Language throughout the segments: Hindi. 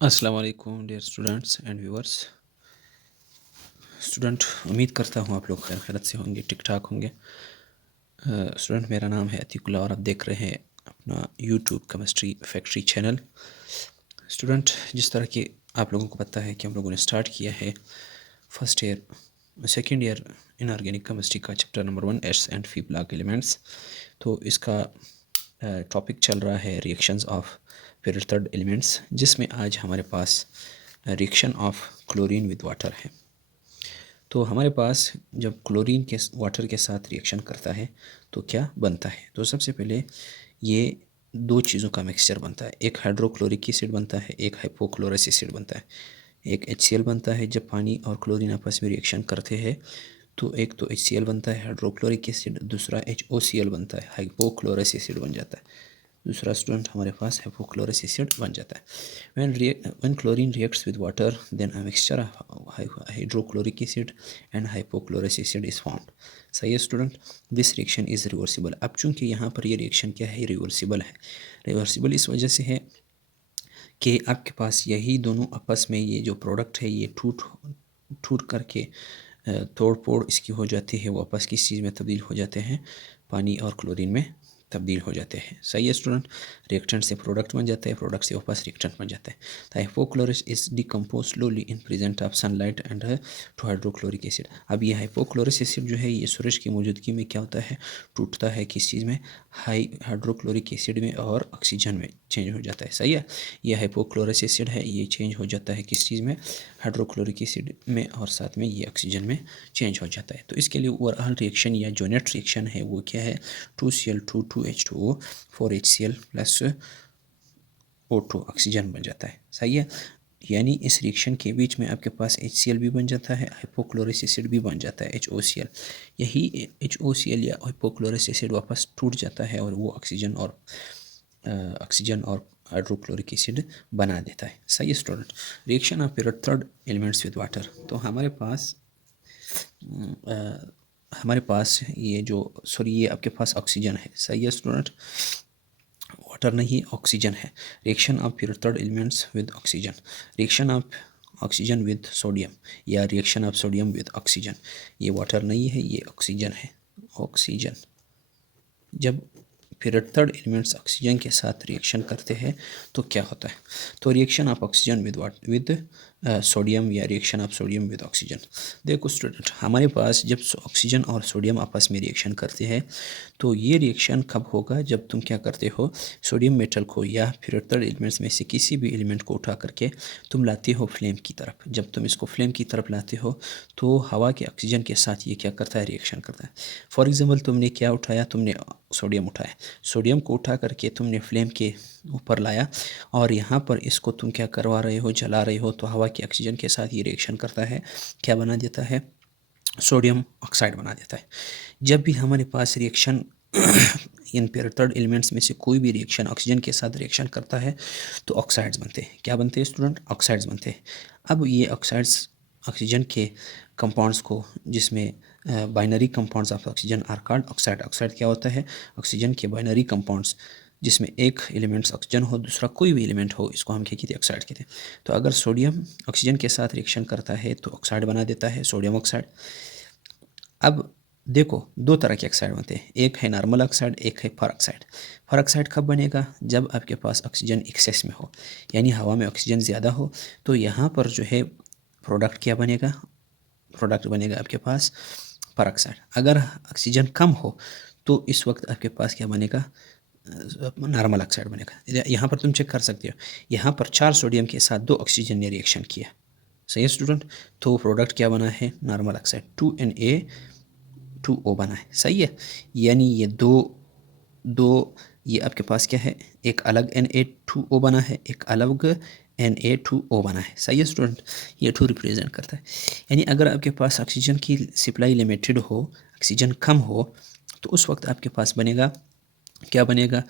अस्सलाम वालेकुम dear students and viewers. Student, उम्मीद करता हूँ आप लोग खैर खैरियत से होंगे, ठीक ठाक होंगे। स्टूडेंट, मेरा नाम है अतीकुल्ला और आप देख रहे हैं अपना YouTube chemistry factory channel. Student, जिस तरह के आप लोगों को पता है कि हम लोगों ने स्टार्ट किया है first year second year inorganic chemistry का chapter number 1 S and P block elements. तो इसका टॉपिक चल रहा है reactions of period third elements, जिसमें आज हमारे पास reaction of chlorine with water है। तो हमारे पास जब क्लोरीन के वाटर के साथ रिएक्शन करता है तो क्या बनता है। तो सबसे पहले ये दो चीज़ों का मिक्सचर बनता है, एक हाइड्रोक्लोरिक एसिड बनता है, एक हाइपोक्लोरस एसिड बनता है। एक HCl बनता है जब पानी और क्लोरीन आपस में रिएक्शन करते हैं, तो एक तो HCl बनता है हाइड्रोक्लोरिक एसिड, दूसरा HOCl बनता है हाइपोक्लोरस एसिड बन जाता है। दूसरा स्टूडेंट हमारे पास हाइपोक्लोरस एसिड बन जाता है। when chlorine reacts with water, then a mixture of hydrochloric acid and hypochlorous acid is formed. सही है student. This reaction is reversible. अब चूंकि यहाँ पर ये रिएक्शन क्या है, रिवर्सिबल है। रिवर्सिबल इस वजह से है कि आपके पास यही दोनों आपस में ये जो प्रोडक्ट है ये टूट टूट करके तोड़ फोड़ इसकी हो जाती है, वापस किस चीज़ में तब्दील हो जाते हैं, पानी और क्लोरीन में तब्दील हो जाते हैं। सही है स्टूडेंट। रिएक्टेंट से प्रोडक्ट बन जाता है, प्रोडक्ट से वापस रिएक्टेंट बन जाता है। तो hypochlorous is decompose slowly in present of sunlight and to hydrochloric acid. अब ये हाइपोक्लोरस एसिड जो है ये सूरज की मौजूदगी में क्या होता है, टूटता है किस चीज़ में, हाइड्रोक्लोरिक एसिड में और ऑक्सीजन में चेंज हो जाता है। सही है। ये हाइपोक्लोरस एसिड है, ये चेंज हो जाता है किस चीज़ में, हाइड्रोक्लोरिक एसिड में, और साथ में ये ऑक्सीजन में चेंज हो जाता है। तो इसके लिए ओवरऑल रिएक्शन या जो नेट रिएक्शन है वो क्या है, 2Cl2 2H2O 4HCl plus O2 oxygen बन जाता है। सही है। यानी इस रिएक्शन के बीच में आपके पास HCl भी बन जाता है, हाइपोक्लोरस एसिड भी बन जाता है HOCl। यही HOCl या हाइपोक्लोरस एसिड वापस टूट जाता है और वो ऑक्सीजन और हाइड्रोक्लोरिक एसिड बना देता है। सही है student. Reaction of period third elements with water. तो हमारे पास ये जो सॉरी ये आपके पास ऑक्सीजन है। सही है स्टूडेंट। वाटर नहीं, ऑक्सीजन है। Reaction of period third elements with oxygen. Reaction of oxygen with sodium या reaction of sodium with oxygen. ये वाटर नहीं है, ये ऑक्सीजन है। ऑक्सीजन जब पीरियड थर्ड एलिमेंट्स ऑक्सीजन के साथ रिएक्शन करते हैं तो क्या होता है। तो reaction of oxygen with sodium या reaction of sodium with oxygen. देखो स्टूडेंट, हमारे पास जब ऑक्सीजन और सोडियम आपस में रिएक्शन करते हैं तो ये रिएक्शन कब होगा, जब तुम क्या करते हो, सोडियम मेटल को या पीरियड थर्ड एलिमेंट्स में से किसी भी एलिमेंट को उठा करके तुम लाते हो फ्लेम की तरफ। जब तुम इसको फ्लेम की तरफ लाते हो तो हवा के ऑक्सीजन के साथ ये क्या करता है, रिएक्शन करता है। फॉर एग्जाम्पल तुमने क्या उठाया, तुमने सोडियम उठाया, सोडियम को उठा करके तुमने फ्लेम के ऊपर लाया और यहाँ पर इसको तुम क्या करवा रहे हो, जला रहे हो, तो हवा के ऑक्सीजन के साथ ये रिएक्शन करता है, क्या बना देता है, सोडियम ऑक्साइड बना देता है। जब भी हमारे पास reaction in period third elements में से कोई भी रिएक्शन ऑक्सीजन के साथ रिएक्शन करता है तो ऑक्साइड्स बनते हैं। क्या बनते हैं स्टूडेंट, ऑक्साइड्स बनते हैं। अब ये ऑक्साइड्स ऑक्सीजन के कंपाउंड्स को, जिसमें binary compounds of oxygen are called oxide. Oxide क्या होता है, ऑक्सीजन के बाइनरी कंपाउंड्स जिसमें एक एलिमेंट्स ऑक्सीजन हो, दूसरा कोई भी एलिमेंट हो, इसको हम क्या कहते हैं, ऑक्साइड कहते हैं। तो अगर सोडियम ऑक्सीजन के साथ रिएक्शन करता है तो ऑक्साइड बना देता है, सोडियम ऑक्साइड। अब देखो दो तरह के ऑक्साइड होते हैं, एक है नॉर्मल ऑक्साइड, एक है परऑक्साइड। परऑक्साइड कब बनेगा, जब आपके पास ऑक्सीजन एक्सेस में हो, यानी हवा में ऑक्सीजन ज़्यादा हो, तो यहाँ पर जो है प्रोडक्ट क्या बनेगा, प्रोडक्ट बनेगा आपके पास परऑक्साइड। अगर ऑक्सीजन कम हो तो इस वक्त आपके पास क्या बनेगा, नॉर्मल ऑक्साइड बनेगा। यहाँ पर तुम चेक कर सकते हो, यहाँ पर 4 सोडियम के साथ 2 ऑक्सीजन ने रिएक्शन किया। सही है स्टूडेंट। तो प्रोडक्ट क्या बना है, नॉर्मल ऑक्साइड 2Na2O बना है। सही है। यानी ये दो दो ये आपके पास क्या है, एक अलग Na2O बना है, एक अलग Na2O बना है। सही है स्टूडेंट। ये 2 रिप्रेजेंट करता है। यानी अगर आपके पास ऑक्सीजन की सप्लाई लिमिटेड हो, ऑक्सीजन कम हो, तो उस वक्त आपके पास बनेगा, क्या बनेगा,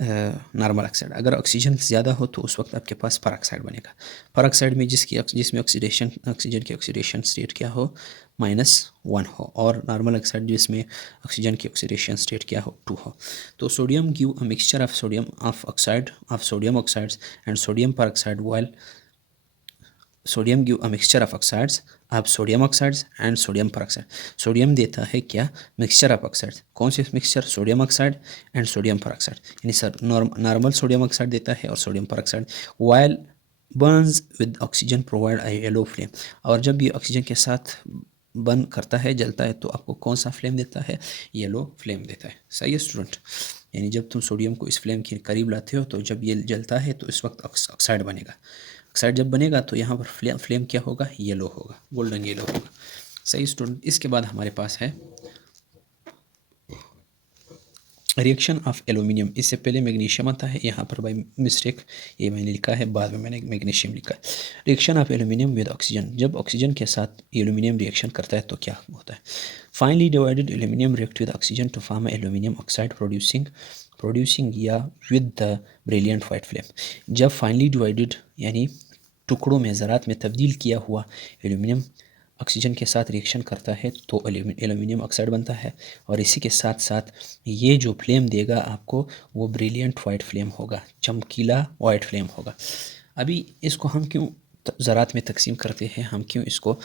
नॉर्मल ऑक्साइड। अगर ऑक्सीजन ज़्यादा हो तो उस वक्त आपके पास परऑक्साइड बनेगा। परऑक्साइड में जिसमें ऑक्सीडेशन, ऑक्सीजन की ऑक्सीडेशन स्टेट क्या हो, -1 हो, और नॉर्मल ऑक्साइड जिसमें ऑक्सीजन की ऑक्सीडेशन स्टेट क्या हो, 2 हो। तो sodium give a mixture of sodium of oxide of sodium oxides and sodium peroxide while sodium give a mixture of oxides, अब sodium oxides and sodium peroxide. Sodium देता है क्या, मिक्सचर ऑफ ऑक्साइड्स। कौन से mixture, sodium oxide and sodium peroxide, यानी सर नॉर्मल सोडियम ऑक्साइड देता है और sodium peroxide. While Burns with oxygen provide a yellow flame, और जब ये ऑक्सीजन के साथ बर्न करता है, जलता है, तो आपको कौन सा फ्लेम देता है, येलो फ्लेम देता है। सही है स्टूडेंट, यानी जब तुम सोडियम को इस फ्लेम के करीब लाते हो तो जब ये जलता है तो इस वक्त ऑक्साइड बनेगा। ऑक्साइड जब बनेगा तो यहाँ पर फ्लेम क्या होगा, येलो होगा, गोल्डन येलो होगा। सही स्टूडेंट। इसके बाद हमारे पास है रिएक्शन ऑफ एल्यूमिनियम। इससे पहले मैग्नीशियम आता है, यहाँ पर बाई मिस्टेक ये मैंने लिखा है, बाद में मैंने मैग्नीशियम लिखा है। Reaction of aluminium with oxygen, जब ऑक्सीजन के साथ एल्यूमिनियम रिएक्शन करता है तो क्या होता है। Finely divided aluminium react with oxygen to form aluminium oxide producing या with the brilliant white flame. जब फाइनली डिवाइडेड यानी टुकड़ों में, ज़रात में तब्दील किया हुआ एल्यूमिनियम ऑक्सीजन के साथ रिएक्शन करता है तो एल्यूमिनियम ऑक्साइड बनता है, और इसी के साथ साथ ये जो फ्लेम देगा आपको वो ब्रिलियंट वाइट फ्लेम होगा, चमकीला वाइट फ्लेम होगा। अभी इसको हम क्यों ज़रात में तकसीम करते हैं, हम क्यों इसको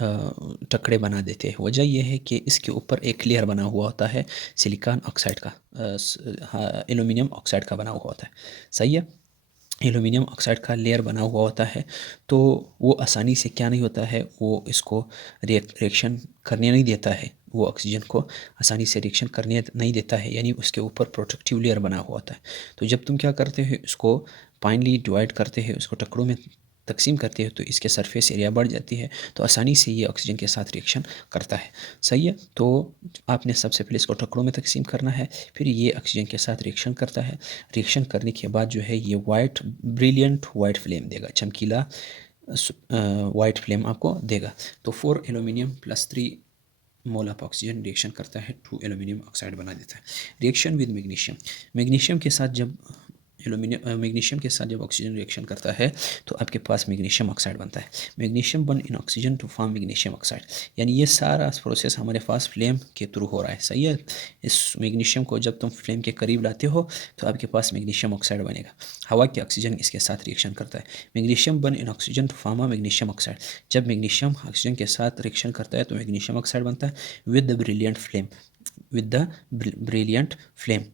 टुकड़े बना देते हैं, वजह यह है कि इसके ऊपर एक लेयर बना हुआ होता है सिलिकॉन ऑक्साइड का, एल्यूमिनियम ऑक्साइड का बना हुआ होता है। सही है, एल्यूमिनियम ऑक्साइड का लेयर बना हुआ होता है, तो वो आसानी से क्या नहीं होता है, वो इसको रिएक्शन करने नहीं देता है, वो ऑक्सीजन को आसानी से रिएक्शन करने नहीं देता है, यानी उसके ऊपर प्रोटेक्टिव लेयर बना हुआ होता है। तो जब तुम क्या करते हो, इसको फाइनली डिवाइड करते हैं, उसको टुकड़ों में तकसीम करते हो, तो इसके सरफेस एरिया बढ़ जाती है, तो आसानी से ये ऑक्सीजन के साथ रिएक्शन करता है। सही है, तो आपने सबसे पहले इसको टुकड़ों में तकसीम करना है, फिर ये ऑक्सीजन के साथ रिएक्शन करता है। रिएक्शन करने के बाद जो है ये ब्रिलियंट वाइट फ्लेम देगा, चमकीला वाइट फ्लेम आपको देगा। तो 4 aluminium plus 3 mole of oxygen reaction करता है, 2 एल्यूमिनियम ऑक्साइड बना देता है। रिएक्शन विद मैग्नीशियम, मैग्नीशियम के साथ जब मैग्नीशियम के साथ जब ऑक्सीजन रिएक्शन करता है तो आपके पास मैग्नीशियम ऑक्साइड बनता है। Magnesium burn in oxygen to form magnesium oxide, यानी ये सारा प्रोसेस हमारे पास फ्लेम के थ्रू हो रहा है। सही है, इस मैग्नीशियम को जब तुम फ्लेम के करीब लाते हो तो आपके पास मैग्नीशियम ऑक्साइड बनेगा। हवा के ऑक्सीजन इसके साथ रिएक्शन करता है। Magnesium burn in oxygen to form magnesium oxide, जब मैग्नीशियम ऑक्सीजन के साथ रिएक्शन करता है तो मैग्नीशियम ऑक्साइड बनता है with the brilliant flame, with the brilliant flame,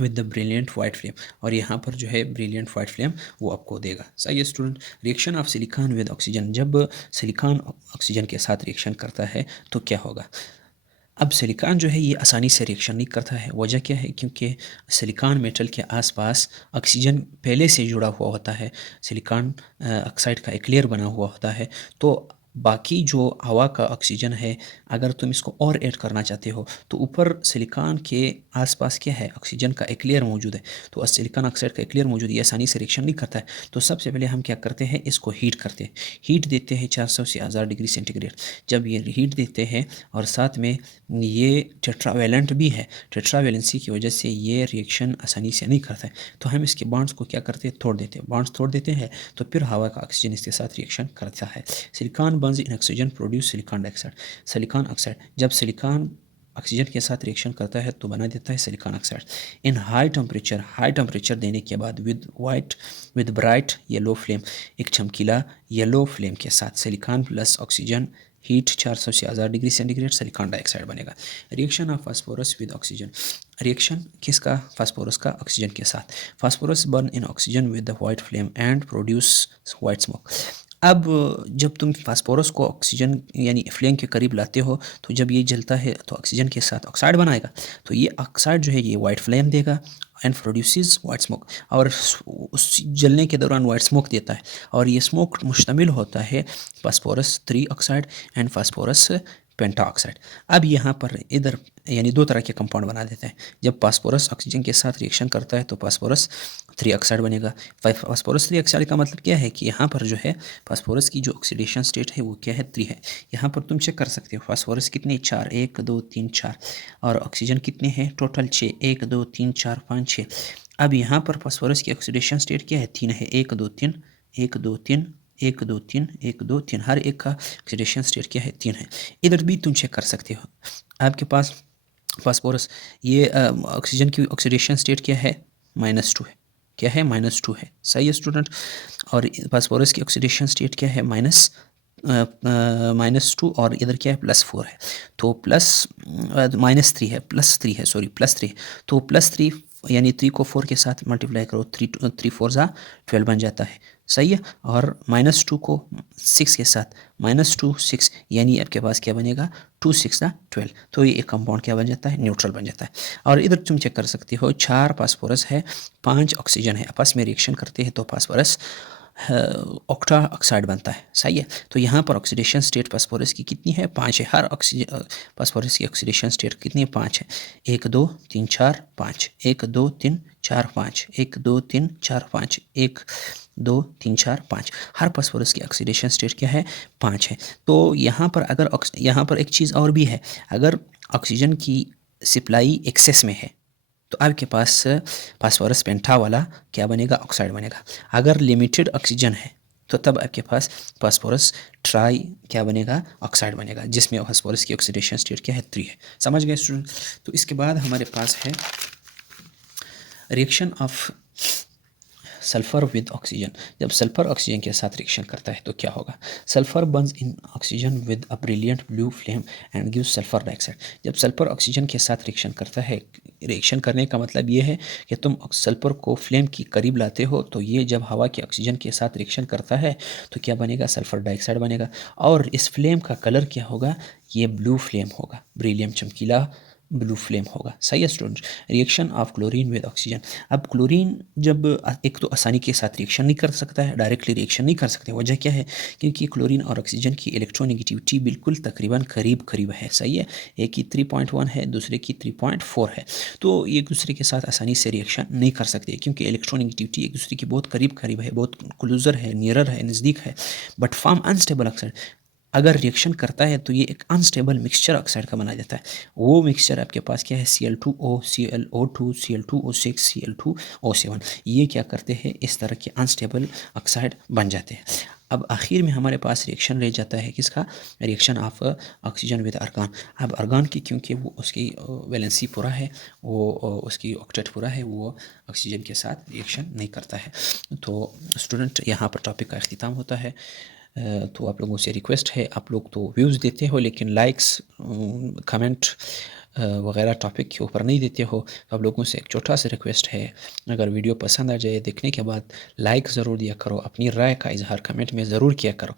with the brilliant white flame, और यहाँ पर जो है ब्रिलियंट वाइट फ्लेम वो आपको देगा। सही है student. Reaction of silicon with oxygen, जब सिलिकॉन ऑक्सीजन के साथ रिएक्शन करता है तो क्या होगा। अब सिलिकॉन जो है ये आसानी से रिएक्शन नहीं करता है, वजह क्या है, क्योंकि सिलिकॉन मेटल के आसपास ऑक्सीजन पहले से जुड़ा हुआ होता है, सिलिकॉन ऑक्साइड का एक लेयर बना हुआ होता है, तो बाकी जो हवा का ऑक्सीजन है अगर तुम इसको और ऐड करना चाहते हो तो ऊपर सिलिकॉन के आसपास क्या है, ऑक्सीजन का एक लेयर मौजूद है, तो सिलिकॉन ऑक्साइड का एक लेयर मौजूद है, ये आसानी से रिएक्शन नहीं करता है। तो सबसे पहले हम क्या करते हैं, इसको हीट करते हैं, हीट देते हैं 400 से 1000 डिग्री सेंटीग्रेड। जब ये हीट देते हैं और साथ में ये टेट्रावेलेंट भी है, टेट्रावेलेंसी की वजह से ये रिएक्शन आसानी से नहीं करता है, तो हम इसके बॉन्ड्स को क्या करते हैं, तोड़ देते हैं, बॉन्ड्स तोड़ देते हैं, तो फिर हवा का ऑक्सीजन इसके साथ रिएक्शन करता है। Silicon burns in oxygen produce silicon dioxide, silicon oxide, जब सिलिकॉन ऑक्सीजन के साथ रिएक्शन करता है तो बना देता है silicon oxide. In high temperature देने के बाद विद ब्राइट येलो फ्लेम, एक चमकीला येलो फ्लेम के साथ सिलिकॉन प्लस ऑक्सीजन हीट 400 से 1000 डिग्री सेंटीग्रेड सिलिकॉन डाइऑक्साइड बनेगा। Reaction of phosphorus with oxygen, reaction किसका, फास्फोरस का ऑक्सीजन के साथ। Phosphorus burn in oxygen with the white flame and produce white smoke. अब जब तुम फास्फोरस को ऑक्सीजन यानी फ्लेम के करीब लाते हो तो जब ये जलता है तो ऑक्सीजन के साथ ऑक्साइड बनाएगा, तो ये ऑक्साइड जो है ये वाइट फ्लेम देगा एंड प्रोड्यूसेस वाइट स्मोक, और उस जलने के दौरान वाइट स्मोक देता है, और ये स्मोक मुश्तमिल होता है phosphorus 3 oxide and phosphorus penta oxide. अब यहाँ पर इधर यानी दो तरह के कंपाउंड बना देते हैं। जब फास्फोरस ऑक्सीजन के साथ रिएक्शन करता है तो फास्फोरस 3 ऑक्साइड बनेगा। फास्फोरस 3 ऑक्साइड का मतलब क्या है कि यहाँ पर जो है फास्फोरस की जो ऑक्सीडेशन स्टेट है वो क्या है, 3 है। यहाँ पर तुम चेक कर सकते हो फास्फोरस कितने, 4, 1 2 3 4, और ऑक्सीजन कितने हैं टोटल 6, 1 2 3 4 5 6। अब यहाँ पर फास्फोरस की ऑक्सीडेशन स्टेट क्या है, 3 है, 1 2 3 1 2 3 1 2 3 1 2 3, हर एक का ऑक्सीडेशन स्टेट क्या है, 3 है। इधर भी तुम चेक कर सकते हो, आपके पास फास्फोरस ये ऑक्सीजन की ऑक्सीडेशन स्टेट क्या है, -2 है, क्या है, -2 है। सही है स्टूडेंट। और फास्फोरस की ऑक्सीडेशन स्टेट क्या है, -2, और इधर क्या है, +4 है। तो -3 है, +3 है, सॉरी +3 है। तो +3 यानी 3 को 4 के साथ मल्टीप्लाई करो, 3 4 ज़ा 12 बन जाता है। सही है। और -2 को 6 के साथ, -2 6 यानी आपके पास क्या बनेगा, 2 6 ज़ा 12। तो ये एक कंपाउंड क्या बन जाता है, न्यूट्रल बन जाता है। और इधर तुम चेक कर सकते हो, 4 फास्फोरस है, 5 ऑक्सीजन है, आपस में रिएक्शन करते हैं तो फास्फोरस ऑक्टा ऑक्साइड बनता है। सही है। तो यहाँ पर ऑक्सीडेशन स्टेट फास्फोरस की कितनी है, 5 है। हर ऑक्सीजन फास्फोरस की ऑक्सीडेशन स्टेट कितनी है, 5 है। 1 2 3 4 5, 1 2 3 4 5, 1 2 3 4 5, 1 2 3 4 5। हर फास्फोरस की ऑक्सीडेशन स्टेट क्या है, 5 है। तो यहाँ पर अगर यहाँ पर एक चीज़ और भी है, अगर ऑक्सीजन की सप्लाई एक्सेस में है तो आपके पास फास्फोरस पेंटा वाला क्या बनेगा, ऑक्साइड बनेगा। अगर लिमिटेड ऑक्सीजन है तो तब आपके पास फास्फोरस ट्राई क्या बनेगा, ऑक्साइड बनेगा, जिसमें फास्फोरस की ऑक्सीडेशन स्टेट क्या है, 3 है। समझ गए स्टूडेंट। तो इसके बाद हमारे पास है reaction of sulphur with oxygen. जब सल्फर ऑक्सीजन के साथ रिएक्शन करता है तो क्या होगा, sulphur Burns in oxygen with a brilliant blue flame and gives sulphur dioxide. जब सल्फर ऑक्सीजन के साथ रिएक्शन करता है, रिएक्शन करने का मतलब ये है कि तुम सल्फर को फ्लेम की करीब लाते हो, तो ये जब हवा के ऑक्सीजन के साथ रिएक्शन करता है तो क्या बनेगा, सल्फर डाइऑक्साइड बनेगा। और इस फ्लेम का कलर क्या होगा, ये ब्लू फ्लेम होगा, ब्रिलियम चमकीला ब्लू फ्लेम होगा। सही है student. Reaction of chlorine with oxygen. अब क्लोरीन जब एक तो आसानी के साथ रिएक्शन नहीं कर सकता है, डायरेक्टली रिएक्शन नहीं कर सकते। वजह क्या है, क्योंकि क्लोरीन और ऑक्सीजन की इलेक्ट्रोनेगेटिविटी बिल्कुल तकरीबन करीब करीब है। सही है। एक की 3.1 है, दूसरे की 3.4 है। तो एक दूसरे के साथ आसानी से रिएक्शन नहीं कर सकते, क्योंकि इलेक्ट्रोनेगेटिविटी एक दूसरे की बहुत करीब करीब है, बहुत क्लोजर है, नियरर है, नज़दीक है। But form unstable oxide. अगर रिएक्शन करता है तो ये एक अनस्टेबल मिक्सचर ऑक्साइड का बना जाता है। वो मिक्सचर आपके पास क्या है, Cl2O, ClO2, Cl2O6, Cl2O7। ये क्या करते हैं, इस तरह के अनस्टेबल ऑक्साइड बन जाते हैं। अब आखिर में हमारे पास रिएक्शन रह जाता है किसका, reaction of oxygen with argon. अब आर्गन की, क्योंकि वो उसकी वैलेंसी पूरा है, वो उसकी ऑक्टेट पूरा है, वो ऑक्सीजन के साथ रिएक्शन नहीं करता है। तो स्टूडेंट यहाँ पर टॉपिक का अख्तिताम होता है। तो आप लोगों से रिक्वेस्ट है, आप लोग तो व्यूज़ देते हो लेकिन लाइक्स कमेंट वगैरह टॉपिक के ऊपर नहीं देते हो। तो आप लोगों से एक छोटा सा रिक्वेस्ट है, अगर वीडियो पसंद आ जाए देखने के बाद लाइक ज़रूर दिया करो, अपनी राय का इजहार कमेंट में ज़रूर किया करो।